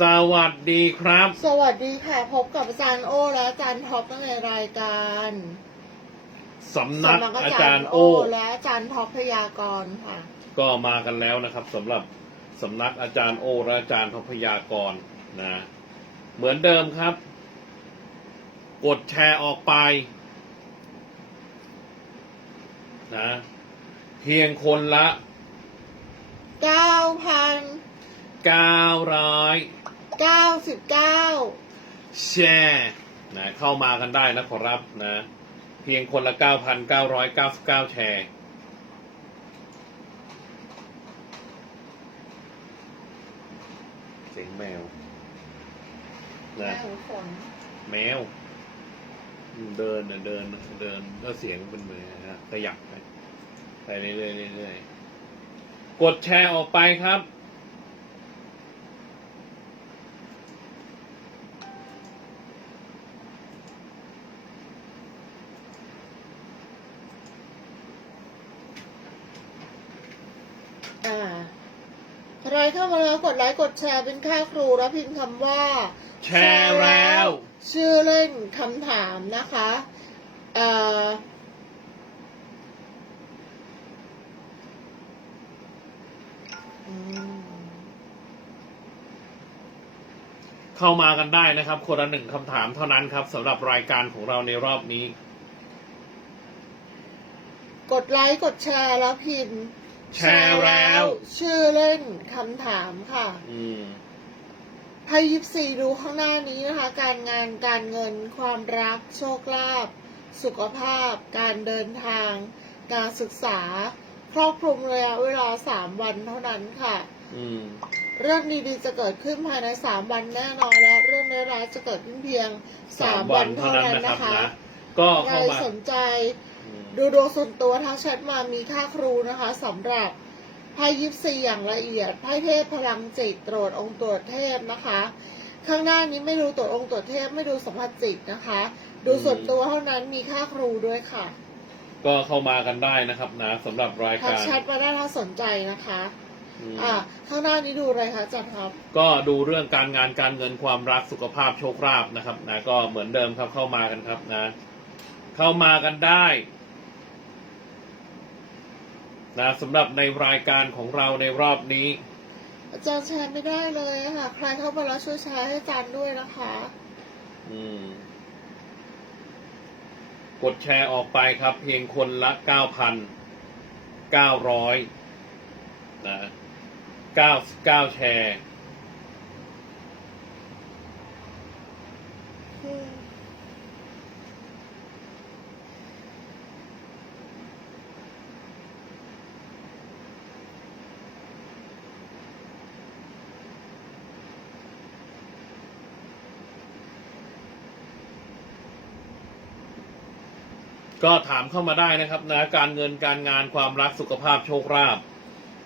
สวัสดีครับ สวัสดีค่ะ พบกับอาจารย์โอและอาจารย์ท็อปในรายการสำนักสำอาจารย์โอ และอาจารย์ท็อปพยากรณ์ค่ะ ก็มากันแล้วนะครับสำหรับสำนักอาจารย์โอและอาจารย์พพยากรณ์นะ เหมือนเดิมครับ กดแชร์ออกไปนะเพียงคนละ900 9,099 แชร์นะเข้ามากันได้นะขอรับนะ เพียงคนละ 9,999 แชร์เสียงแมวแม่นะหูฝนแมว เดินนะเดินนะเดินแล้วเสียงเป็นเหมือนนะขยับไปไปเรื่อยๆเรื่อยๆกดแชร์ออกไปครับ อ่า ใครเข้ามาแล้วกดไลค์กดแชร์เป็นค่าครูแล้วพิมพ์คำว่า แชร์แล้ว ชื่อเล่นคำถามนะคะเอ่ออืมเข้ามากันได้นะครับ คนละหนึ่งคำถามเท่านั้นครับสำหรับรายการของเราในรอบนี้ กดไลค์กดแชร์แล้วพิมพ์ แชร์แล้ว ชื่อเล่นคำถามค่ะอืมไพ่ยิปซีดูข้างหน้านี้นะคะ การงานการเงิน ความรัก โชคลาภสุขภาพ การเดินทาง การศึกษา ครอบคลุมระยะเวลาสามวันเท่านั้นค่ะ อืมเรื่องดีๆจะเกิดขึ้นภายในสามวันแน่นอนและเรื่องร้ายๆจะเกิดขึ้นเพียงสามวันเท่านั้นนะครับนะคะนะก็ใครเข้ามา สนใจอืม ดูดวงส่วนตัวทักแชทมามีค่าครูนะคะสำหรับไพ่ยิปซีอย่างละเอียดไพ่เทพพลังจิตตรวจองค์ตรวจเทพนะคะ ข้างหน้านี้ไม่ดูตรวจองค์ตรวจเทพไม่ดูสัมผัสจิตนะคะ ดูส่วนตัวเท่านั้นมีค่าครูด้วยค่ะ ก็เข้ามากันได้นะครับนะสำหรับรายทักการ แชทมาได้ถ้าสนใจนะคะอืมอ่าข้างหน้านี้ดูอะไรคะอาจันครับ ก็ดูเรื่องการงานการเงินความรักสุขภาพโชคลาภนะครับนะก็เหมือนเดิมครับเข้ามากันครับนะ เข้ามากันได้ นะสำหรับในรายการของเราในรอบนี้ อาจารย์แชร์ไม่ได้เลยอะค่ะ ใครเข้ามาแล้วช่วยแชร์ให้อาจารย์ด้วยนะคะ อืม กดแชร์ออกไปครับ เพียงคนละเก้าพันเก้าร้อยนะเก้าเก้าแชร์ ก็ถามเข้ามาได้นะครับนะการเงินการงานความรักสุขภาพโชคลาภ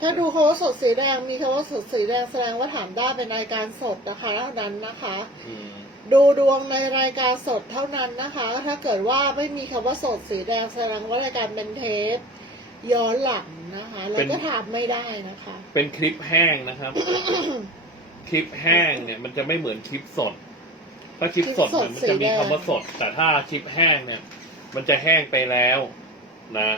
ถ้าดูคำว่าสดสีแดงมีคำว่าสดสีแดงแสดงว่าถามได้เป็นรายการสดนะคะเท่านั้นนะคะ อืมดูดวงในรายการสดเท่านั้นนะคะ ถ้าเกิดว่าไม่มีคำว่าสดสีแดงแสดงว่ารายการเป็นเทปย้อนหลังนะคะแล้วก็ถามไม่ได้นะคะ เป็นคลิปแห้งนะครับ คลิปแห้งเนี่ยมันจะไม่เหมือนคลิปสด ถ้าคลิปสดเนี่ยมันจะมีคำว่าสด แต่ถ้าคลิปแห้งเนี่ย มันจะแห้งไปแล้วนะ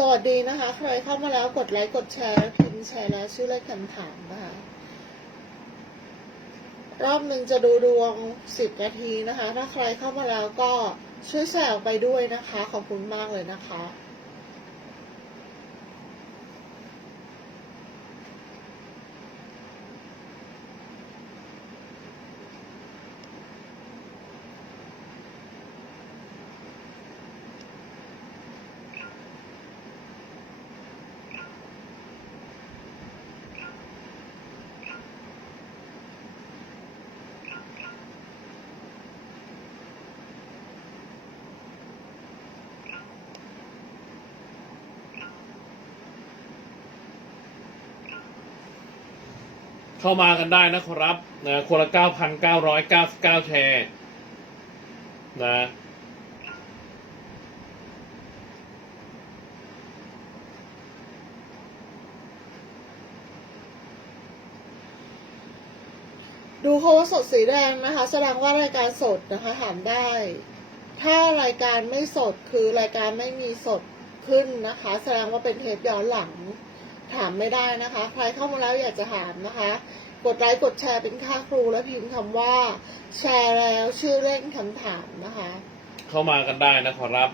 สวัสดีนะคะ ใครเข้ามาแล้วกดไลค์กดแชร์พิมพ์แชร์แล้วชื่อเลขคำถามนะคะ รอบหนึ่งจะดูดวงสิบนาทีนะคะ ถ้าใครเข้ามาแล้วก็ช่วยแชร์ออกไปด้วยนะคะ ขอบคุณมากเลยนะคะ เข้ามากันได้นะครับนะคนละเก้าพันเก้าร้อยเก้าสิบเก้าแชร์นะดูเขาว่าสดสีแดงนะคะ แสดงว่ารายการสดนะคะถามได้ ถ้ารายการไม่สดคือรายการไม่มีสดขึ้นนะคะ แสดงว่าเป็นเทปย้อนหลัง ถามไม่ได้นะคะ ใครเข้ามาแล้วอยากจะถามนะคะ กดไลค์กดแชร์เป็นค่าครูและพิมพ์คำว่า แชร์แล้วชื่อเล่นคำถามนะคะ เข้ามากันได้นะขอรับ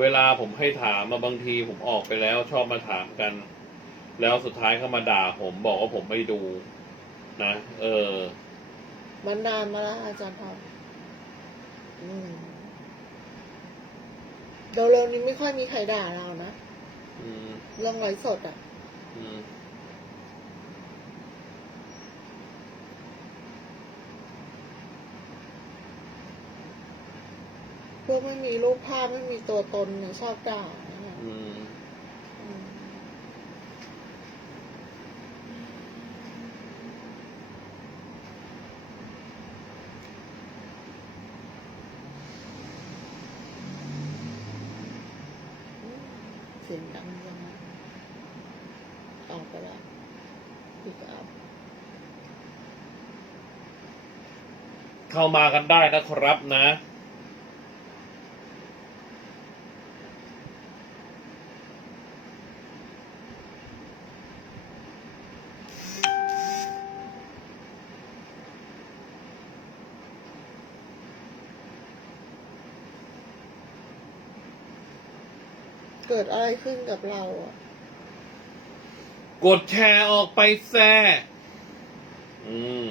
เวลาผมให้ถามมาบางทีผมออกไปแล้วชอบมาถามกัน แล้วสุดท้ายเขามาด่าผมบอกว่าผมไม่ดู นะ เออ มันนานมาแล้วอาจารย์ทอมอืม เร็วๆนี้ไม่ค่อยมีใครด่าเรานะอืมเรื่องไลฟ์สดอะ อืมพวกไม่มีรูปภาพไม่มีตัวตนเนี่ยชอบด่านะคะอืม อืมเสียงดังจังนะออกไปแล้ว ปิดอัพเข้ามากันได้นะครับนะ เกิดอะไรขึ้นกับเราอะ กดแชร์ออกไปแซ่อืม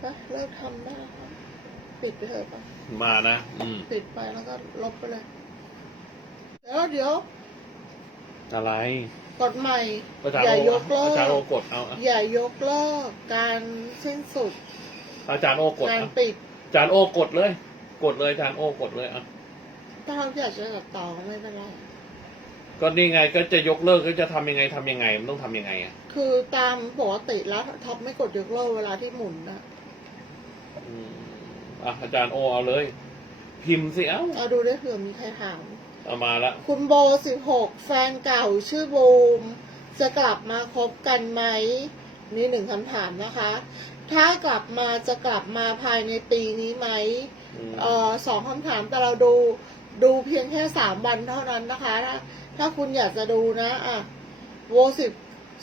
ไปเลิกทำได้แล้วครับปิดไปเถอะปะมานะ อืม ปิดไปแล้วก็ลบไปเลย เดี๋ยวเดี๋ยวอะไรกดใหม่ อาจารย์อย่าโอยกเลิอากจารย์โอกดเอาอะอย่ายกเลิกการสิ้นสุดอาจารย์โอกดการเอาปิด อาจารย์โอกดเลย กดเลยอาจารย์โอกดเลยอะ ถ้าเราอยากจะตัดต่อก็ไม่เป็นไร ก็นี่ไงก็จะยกเลิกก็จะทำยังไงทำยังไงมันต้องทำยังไงอะคือตามปกติแล้วท็อปไม่กดยกเลิกเวลาที่หมุนนะอืมอะอาจารย์โอเอาเลย พิมพ์สิเอ้าเอาดูได้เผื่อมีใครถาม เอามาละคุณโบสิบหกแฟนเก่าชื่อบูม จะกลับมาคบกันไหม นี่หนึ่งคำถามนะคะ ถ้ากลับมาจะกลับมาภายในปีนี้ไหม อืม เอ่อสองคำถามแต่เราดู ดูเพียงแค่สามวันเท่านั้นนะคะ ถ้าถ้าคุณอยากจะดูนะอะโวสิบ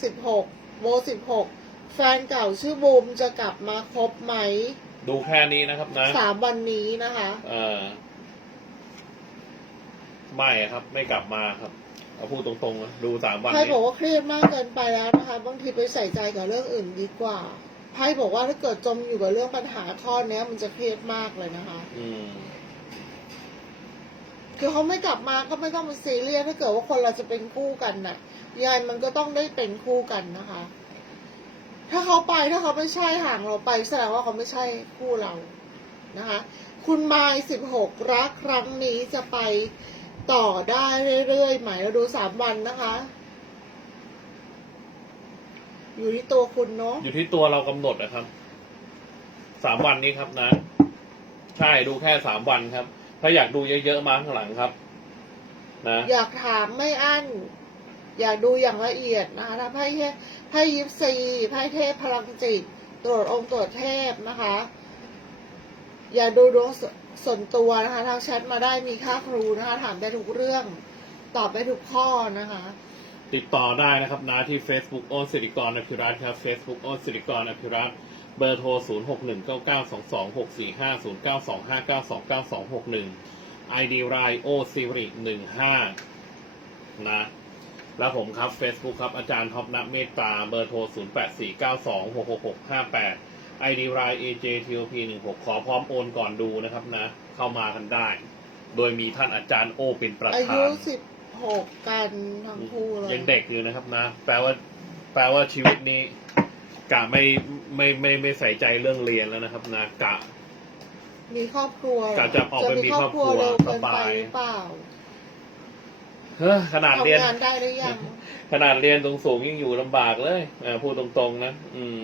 สิบหกโวสิบหกแฟนเก่าชื่อบูมจะกลับมาคบไหม ดูแค่นี้นะครับนะสามวันนี้นะคะ เออไม่อะครับ ไม่กลับมาครับเอาพูดตรงๆนะดูสามวันไพ่นี้บอกว่าเครียดมากเกินไปแล้วนะคะ บางทีไปใส่ใจกับเรื่องอื่นดีกว่าไพ่บอกว่าถ้าเกิดจมอยู่กับเรื่องปัญหาข้อเนี้ยมันจะเครียดมากเลยนะคะ อืม คือเขาไม่กลับมาก็ไม่ต้องไปซีเรียสถ้าเกิดว่าคนเราจะเป็นคู่กันน่ะยังไงมันก็ต้องได้เป็นคู่กันนะคะ ถ้าเขาไปถ้าเขาไม่ใช่ห่างเราไปแสดงว่าเขาไม่ใช่คู่เรานะคะ คุณไมล์สิบหกรักครั้งนี้จะไปต่อได้เรื่อยๆไหมเราดูสามวันนะคะ อยู่ที่ตัวคุณเนาะอยู่ที่ตัวเรากำหนดนะครับ สามวันนี้ครับนะ ใช่ดูแค่สามวันครับ ถ้าอยากดูเยอะๆมาข้างหลังครับ นะอยากถามไม่อั้น อยากดูอย่างละเอียดนะคะถ้าไพ่เทพไพ่ยิปซีไพ่เทพพลังจิต ตรวจองค์ตรวจเทพนะคะ อย่าดูดวงสส่วนตัวนะคะทางแชทมาได้มีค่าครูนะคะ ถามได้ทุกเรื่อง ตอบได้ทุกข้อนะคะ ติดต่อได้นะครับนะที่ Facebook โอนสิริกรอภิรัตน์ครับ Facebook โอนสิริกรอภิรัตน์ เบอร์โทร 0 6 1 9 9 2 2 6 4 5 0 9 2 5 9 2 9 2 6 1 ID รายโอซิริ15นะ แล้วผมครับ Facebook ครับ อาจารย์ท็อปนักเมตตา เบอร์โทร 0 8 4 9 2 6 6 6 5 8 ID ราย AJTOP 16ขอพร้อมโอนก่อนดูนะครับนะ เข้ามากันได้ โดยมีท่านอาจารย์โอเป็นประอาธายุนสิบหกกันทั้งคู่เลยยังเด็กอยู่นะครับนะ แปลว่า แปลว่าชีวิตนี้ กะไม่ไม่ไม่ไม่ใส่ใจเรื่องเรียนแล้วนะครับนะกะ มีครอบครัวเหรกะจะออกไปมีครอบครัวเร็วเกินสไปบายหรือเปล่าเฮ้อขนาดเรียนทำงานได้หรือยังขนาดเรียนสูงๆยังอยู่ลำบากเลยอ่าพูดตรงๆนะอืม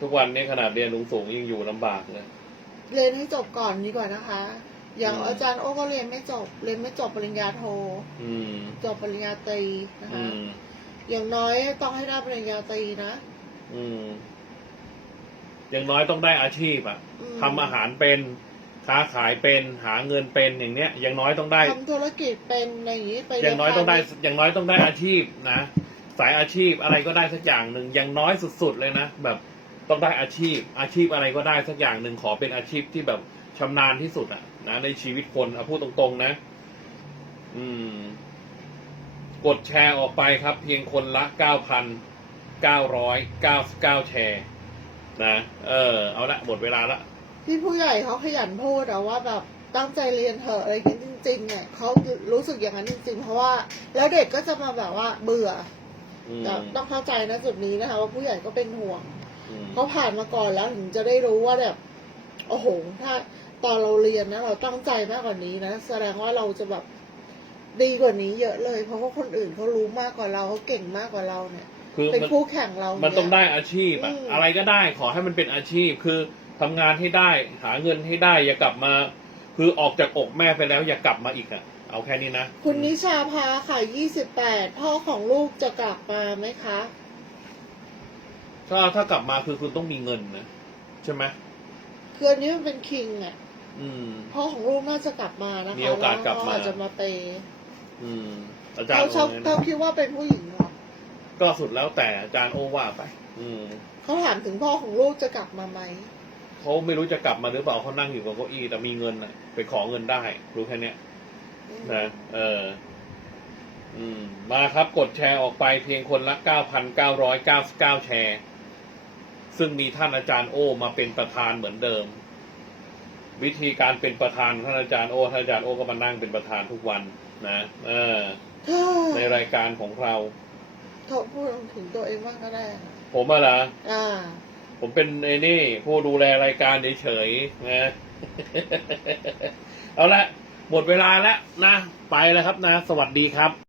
ทุกวันนี้ขนาดเรียนสูงๆยังอยู่ลำบากเลยเรียนให้จบก่อนดีกว่านะคะ อย่างอืมอาจารย์โอ้ก็เรียนไม่จบ เรียนไม่จบปริญญาโทอืมจบปริญญาตรีนะอืคะมอย่างน้อยต้องให้ได้ปริญญาตรีนะ อืมอย่างน้อยต้องได้อาชีพอะอืมทำอาหารเป็น ค้าขายเป็นหาเงินเป็นอย่างเนี้ยอย่างน้อยต้องได้ ทำธุรกิจเป็นอะไรอย่างนี้ไปอย่างน้อยต้องได้เรีนพาณิชอย่างน้อยต้องได้อาชีพนะ สายอาชีพอะไรก็ได้สักอย่างหนึ่งอย่างน้อยสุดๆเลยนะแบบต้องได้อาชีพ อาชีพอะไรก็ได้สักอย่างหนึ่งขอเป็นอาชีพที่แบบชำนาญที่สุดอะนะในชีวิตคนเอาพูดตรงๆนะ อืม กดแชร์ออกไปครับ เพียงคนละเก้าพัน เก้าร้อยเก้าเก้าแชร์นะเออเอาละหมดเวลาละที่ผู้ใหญ่เขาขยันพูดอะว่าแบบตั้งใจเรียนเถอะอะไรอย่างนี้จริงๆเนี่ยเขารู้สึกอย่างนั้นจริง ๆ เพราะว่าแล้วเด็กก็จะมาแบบว่าเบื่ออืมแต่ต้องเข้าใจนะจุดนี้นะคะ ว่าผู้ใหญ่ก็เป็นห่วงอืมเขาผ่านมาก่อนแล้วถึงจะได้รู้ว่าแบบโอ้โหถ้าตอนเราเรียนนะ เราตั้งใจมากกว่านี้นะแสดงว่าเราจะแบบดีกว่านี้เยอะเลย เพราะว่าคนอื่นเขารู้มากกว่าเราเขาเก่งมากกว่าเราเนี่ย คือเป็นมันคู่แข่งเรามันเนี่ยต้องได้อาชีพอะอืมอะไรก็ได้ขอให้มันเป็นอาชีพ คือทำงานให้ได้หาเงินให้ได้ อย่ากลับมา คือออกจากอกแม่ไปแล้วอย่ากลับมาอีกอะเอาแค่นี้นะคุณนิชาพาค่ะยี่สิบแปดพ่อของลูกจะกลับมาไหมคะ ถ้าถ้ากลับมาคือคุณต้องมีเงินนะใช่ไหมคืออันนี้มันเป็นคิงอะ อืม พ่อของลูกน่าจะกลับมานะคะมีโอกาสกลับมา แล้วเขอาจจะมาเปย์อืมอาจารเขาย์ชอบโอเขาเนี่ยนะคิดว่าเป็นผู้หญิงเหรอ ก็สุดแล้วแต่อาจารย์โอว่าไป อืมเขาถามถึงพ่อของลูกจะกลับมาไหมเขาไม่รู้จะกลับมาหรือเปล่าเขานั่งอยู่บนเก้าอี้แต่มีเงินอะไปขอเงินได้ รู้แค่เนี้ยนะเออ อืม มาครับกดแชร์ออกไปเพียงคนละ 9,999 แชร์ ซึ่งมีท่านอาจารย์โอมาเป็นประธานเหมือนเดิม วิธีการเป็นประธานท่านอาจารย์โอท่านอาจารย์โอก็มานั่งเป็นประธานทุกวัน นะเออ ในรายการของเรา โทษพูดถึงตัวเองบ้างก็ได้นะผมอะล่ะอ่า ผมเป็นไอ้นี่ผู้ดูแลรายการเฉยๆนะ เอาละหมดเวลาแล้วนะ ไปแล้วครับนะ สวัสดีครับ